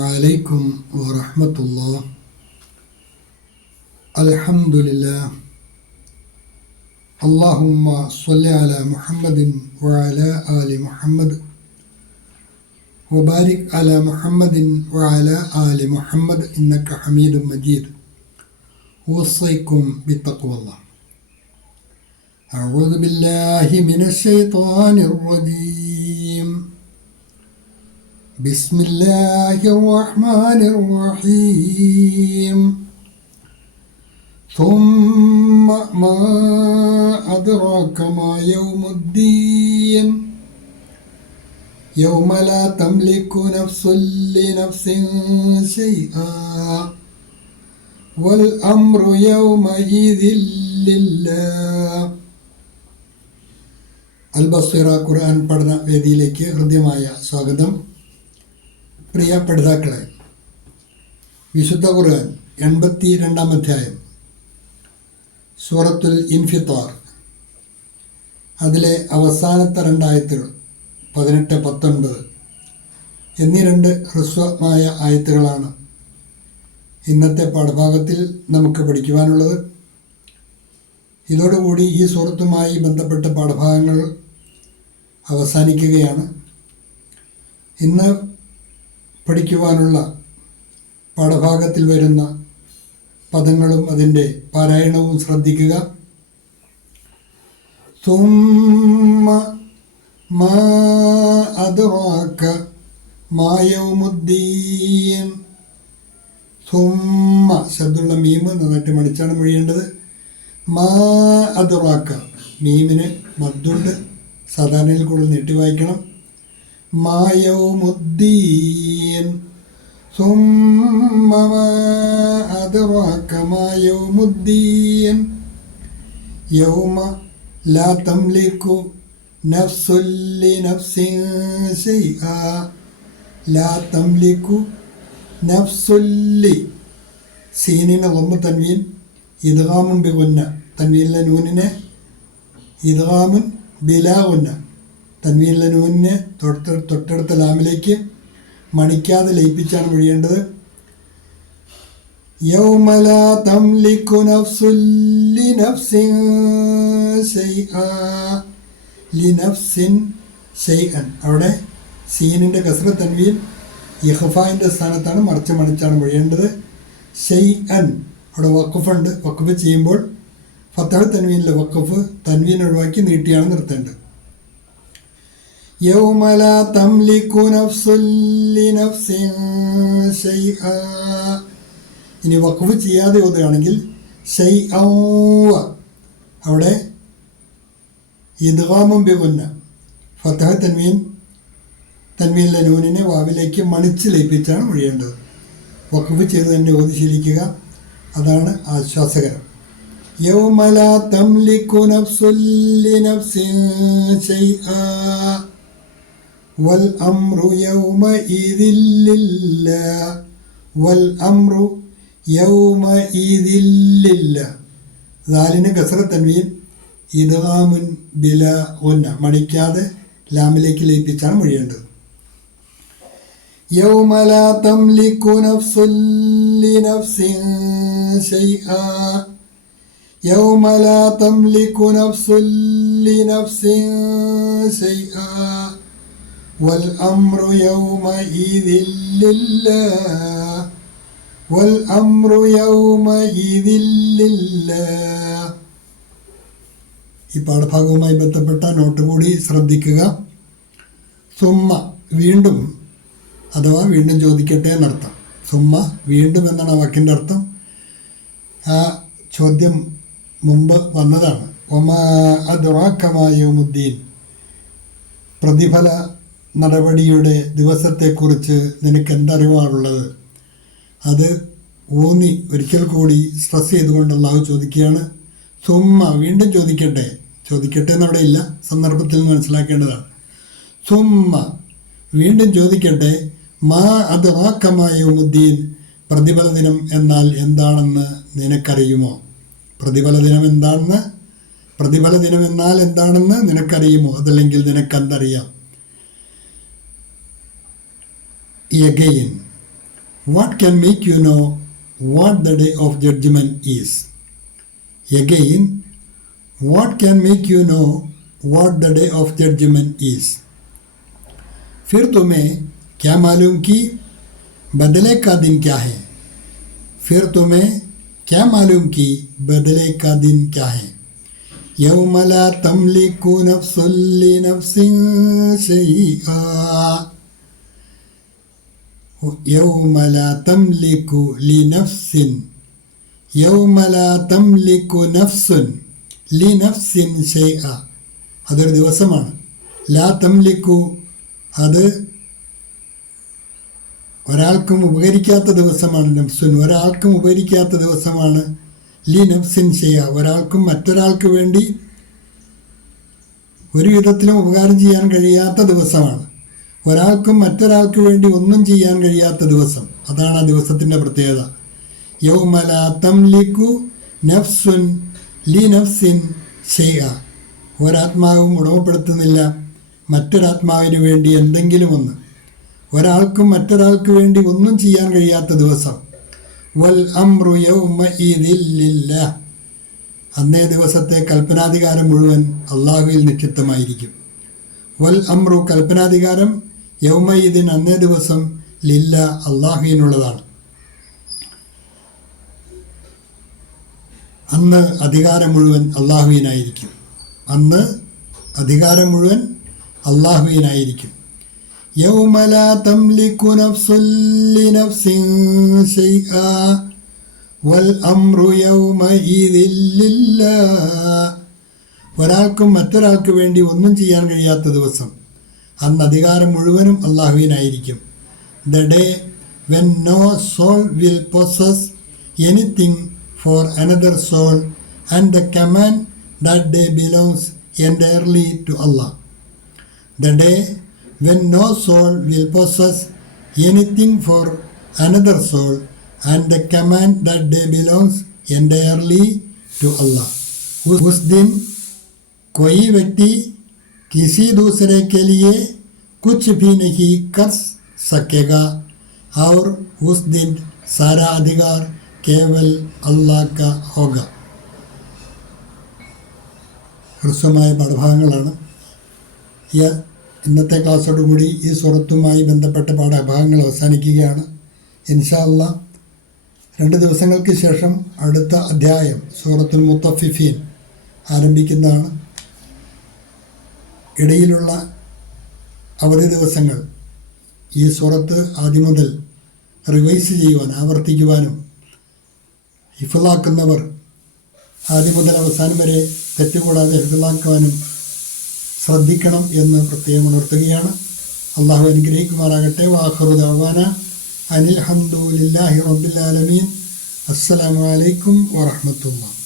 വഅലൈക്കും വറഹ്മത്തുള്ളാഹി. അൽഹംദുലില്ലാഹ്. അല്ലാഹുമ്മ സ്വല്ലി അലാ മുഹമ്മദിൻ വഅലാ ആലി മുഹമ്മദ് വബാരിക് അലാ മുഹമ്മദിൻ വഅലാ ആലി മുഹമ്മദ് ഇന്നക ഹമീദും മജീദ്. വസ്സൈക്കും ബിത്തഖ്വല്ലാഹ്. അഊദു ബില്ലാഹി മിനശ് ശൈത്വാനിർ റജീം. ബിസ്മില്ലാഹിർ റഹ്മാനിർ റഹീം. ثم ما أدراك ما يوم الدين يوم لا تملك نفس لنفس شيئا والأمر يومئذ لله. അൽബസ്വറ ഖുർആൻ പഠന വേദിയിലേക്ക് ഹൃദ്യമായ സ്വാഗതം. പ്രിയ പഠിതാക്കളെ, വിശുദ്ധ ഖുർആൻ 82-ാം അധ്യായം സൂറത്തുൽ ഇൻഫിത്താർ, അതിലെ അവസാനത്തെ 2 ആയത്തുകൾ 18, 19 എന്നീ 2 ഹ്രസ്വമായ ആയത്തുകളാണ് ഇന്നത്തെ പാഠഭാഗത്തിൽ നമുക്ക് പഠിക്കുവാനുള്ളത്. ഇതോടുകൂടി ഈ സൂറത്തുമായി ബന്ധപ്പെട്ട പാഠഭാഗങ്ങൾ അവസാനിക്കുകയാണ്. ഇന്ന് പഠിക്കുവാനുള്ള പാഠഭാഗത്തിൽ വരുന്ന പദങ്ങളും അതിൻ്റെ പാരായണവും ശ്രദ്ധിക്കുക. സുമ്മ മാ അദ്റാക മാ യൗമുദ്ദീൻ. സുമ്മ ശബ്ദമുള്ള മീമ് നന്നായിട്ട് മടിച്ചാണ് മൊഴിയേണ്ടത്. മാ അദ്റാക, മീമിന് മദ്ദുണ്ട്, സാധാരണയിൽ കൂടുതൽ നീട്ടി വായിക്കണം. മാ യൗമുദ്ദീൻ. ثم ما أدراك ما يوم الدين يوم لا تملك نفس لنفس شيئا لا تملك نفس لي. സീനിന് ളമ്മ് തൻവീൻ, ഇദ്ഗാമുൻ ബിഗുന്ന, തൻവീനിലെ നൂനിനെ ഇദ്ഗാമുൻ ബിലാ ഗുന്ന, തൻവീനിലെ നൂനിനെ തൊട്ടടുത്ത ലാമിലേക്ക് മണിക്കാതെ ലയിപ്പിച്ചാണ് മൊഴിയേണ്ടത്. യൗമ ലാ തംലികു നഫ്സുൻ ലിനഫ്സിൻ ശൈആ. ലിനഫ്സിൻ ശൈഅൻ, അവിടെ സീനിൻ്റെ കസ്ര തൻവീൻ ഇഖ്ഫായിൻ്റെ സ്ഥാനത്താണ് മറിച്ച് മണിച്ചാണ് മൊഴിയേണ്ടത്. ശൈഅൻ, അവിടെ വഖഫുണ്ട്. വഖഫ് ചെയ്യുമ്പോൾ ഫത്തഹ് തൻവീനിലെ വഖഫ് തൻവീൻ ഒഴിവാക്കി നീട്ടിയാണ് നിർത്തേണ്ടത്. يوم لا تملك نفس لنفس شيئا. ഇനി വഖഫ് ചെയ്യാതെ ഓതുകയാണെങ്കിൽ ശൈഅ, അവിടെ ഇദ്ഗാമുൻ ബിഗുന്ന, ഫതഹ തൻവീനിലെ നൂനിനെ വാവിലേക്ക് മണിച്ച് ലയിപ്പിച്ചാണ് മൊഴിയേണ്ടത്. വഖഫ് ചെയ്ത് തന്നെ ഓതി ശീലിക്കുക, അതാണ് ആശ്വാസകരം. യൗമ ലാ തംലികു നഫ്സുൻ ലിനഫ്സിൻ ശൈആ والأمر يومئذ لله. والأمر يومئذ لله. ദാലിന് കസ്ര തൻവീൻ ഇദ്ഗാമുൻ ബിലാ ഗുന്ന, മണിക്കാതെ ലാമിലേക്ക് ലയിപ്പിച്ചാണ് മൊഴിയേണ്ടത്. യൗമ ലാ തംലികു നഫ്സുൻ ലിനഫ്സിൻ ശൈആ. യൗമ ലാ തംലികു നഫ്സുൻ ലിനഫ്സിൻ ശൈആ والأمر يومئذ لله. والأمر يومئذ لله. ഈ പാഠഭാഗവുമായി ബന്ധപ്പെട്ട നോട്ട് കൂടി ശ്രദ്ധിക്കുക. സുമ്മ, വീണ്ടും അഥവാ വീണ്ടും ചോദിക്കട്ടെ എന്നർത്ഥം. സുമ്മ വീണ്ടും എന്നാണ് ആ വാക്കിൻ്റെ അർത്ഥം. ആ ചോദ്യം മുമ്പ് വന്നതാണ്. വമാ അദ്റാക മാ യൗമുദ്ദീൻ, പ്രതിഫല നടപടിയുടെ ദിവസത്തെക്കുറിച്ച് നിനക്ക് എന്തറിവാണുള്ളത്? അത് ഊന്നി ഒരിക്കൽ കൂടി സ്ട്രെസ് ചെയ്തുകൊണ്ട് അല്ലാഹു ചോദിക്കുകയാണ്. സുമ്മ, വീണ്ടും ചോദിക്കട്ടെ. ചോദിക്കട്ടെ എന്നവിടെ ഇല്ല, സന്ദർഭത്തിൽ നിന്ന് മനസ്സിലാക്കേണ്ടതാണ്. സുമ്മ, വീണ്ടും ചോദിക്കട്ടെ. മാ അദ്റാക മാ യൗമുദ്ദീൻ, പ്രതിഫല ദിനം എന്നാൽ എന്താണെന്ന് നിനക്കറിയുമോ? പ്രതിഫല ദിനം എന്നാൽ എന്താണെന്ന് നിനക്കറിയുമോ? അതല്ലെങ്കിൽ നിനക്കെന്തറിയാം? Again, What can make you know what the day of judgment is? Again, what can make you know what the day of judgment is? फिर तुम्हें क्या मालूम कि बदले का दिन क्या है? फिर तुम्हें क्या मालूम कि बदले का दिन क्या है? यौम ला तमलिकु नफ्सुन लिनफ्सिन शैआ यौम ला तमलिकु लिनफ्सिन यौम ला तमलिकु नफ्സുൻ ലിനഫ്സിൻ ഷൈഅ അതൊരു ദിവസമാണ്. ലാ തംലിക്കു അത് ഒരാൾക്കും ഉപകരിക്കാത്ത ദിവസമാണ്. നഫ്സുൻ ഒരാൾക്കും ഉപകരിക്കാത്ത ദിവസമാണ്. ലി നഫ്സിൻ ഷൈഅ ഒരാൾക്കും മറ്റൊരാൾക്ക് വേണ്ടി ഒരു വിധത്തിലും ഉപകാരം ചെയ്യാൻ കഴിയാത്ത ദിവസമാണ്. ഒരാൾക്കും മറ്റൊരാൾക്ക് വേണ്ടി ഒന്നും ചെയ്യാൻ കഴിയാത്ത ദിവസം. അതാണ് ആ ദിവസത്തിൻ്റെ പ്രത്യേകത. യൗമ ലാ തംലിക്കു നഫ്സുൻ ലി നഫ്സിൻ ഷൈഅ ഒരാത്മാവും ഉടമപ്പെടുത്തുന്നില്ല മറ്റൊരാത്മാവിന് വേണ്ടി എന്തെങ്കിലും ഒന്ന്. ഒരാൾക്കും മറ്റൊരാൾക്ക് വേണ്ടി ഒന്നും ചെയ്യാൻ കഴിയാത്ത ദിവസം. വൽ അംറു യൗമഇദിൻ ലില്ലാഹ് അന്നേ ദിവസത്തെ കൽപ്പനാധികാരം മുഴുവൻ അള്ളാഹുവിൽ നിക്ഷിപ്തമായിരിക്കും. വൽ അംറു കൽപ്പനാധികാരം യൗമഇദിൻ അന്നേ ദിവസം ലില്ല അള്ളാഹുവിനുള്ളതാണ്. അന്ന് അധികാരം മുഴുവൻ അള്ളാഹുവിനായിരിക്കും. അന്ന് അധികാരം മുഴുവൻ അള്ളാഹുവിനായിരിക്കും. യൗമ ലാ തംലികു നഫ്സുൻ ലിനഫ്സിൻ ശൈഅ വൽ അംറു യൗമഇദിൻ ലില്ലാഹ് ഒരാൾക്കും മറ്റൊരാൾക്ക് വേണ്ടി ഒന്നും ചെയ്യാൻ കഴിയാത്ത ദിവസം. അന്ന് അധികാരം മുഴുവനും അള്ളാഹുവിനായിരിക്കും. The day when no soul will possess anything for another soul and the command that day belongs entirely to Allah. The day when no soul will possess anything for another soul and the command that day belongs entirely to Allah. उस दिन कोई व्यक्ति किसी दूसरे के लिए कुछ भी नहीं कर सकेगा और उस दिन सारा अधिकार കേവൽ അല്ലാഹ് കാ ഹോഗ. ഹ്രസ്വമായ പാഠഭാഗങ്ങളാണ്. ഇന്നത്തെ ക്ലാസ്സോടുകൂടി ഈ സൂറത്തുമായി ബന്ധപ്പെട്ട പാഠഭാഗങ്ങൾ അവസാനിക്കുകയാണ്. ഇൻഷാ അല്ലാഹ് 2 ദിവസങ്ങൾക്ക് ശേഷം അടുത്ത അധ്യായം സൂറത്തുൽ മുത്തഫിഫീൻ ആരംഭിക്കുന്നതാണ്. ഇടയിലുള്ള അവധി ദിവസങ്ങൾ ഈ സൂറത്ത് ആദ്യം മുതൽ റിവൈസ് ചെയ്യുവാൻ ആവർത്തിക്കുവാനും ഹിഫ്ളാക്കുന്നവർ ആദ്യം മുതൽ അവസാനം വരെ തെറ്റുകൂടാതെ ഹിഫ്ളാക്കുവാനും ശ്രദ്ധിക്കണം എന്ന് പ്രത്യേകം ഉണർത്തുകയാണ്. അള്ളാഹു അനുഗ്രഹിക്കുമാറാകട്ടെ. വാഖിറു ദഅ്വാന അനിൽ ഹംദുലില്ലാഹി റബ്ബിൽ ആലമീൻ. അസ്സലാമു അലൈക്കും വറഹ്മത്തുള്ളാഹി.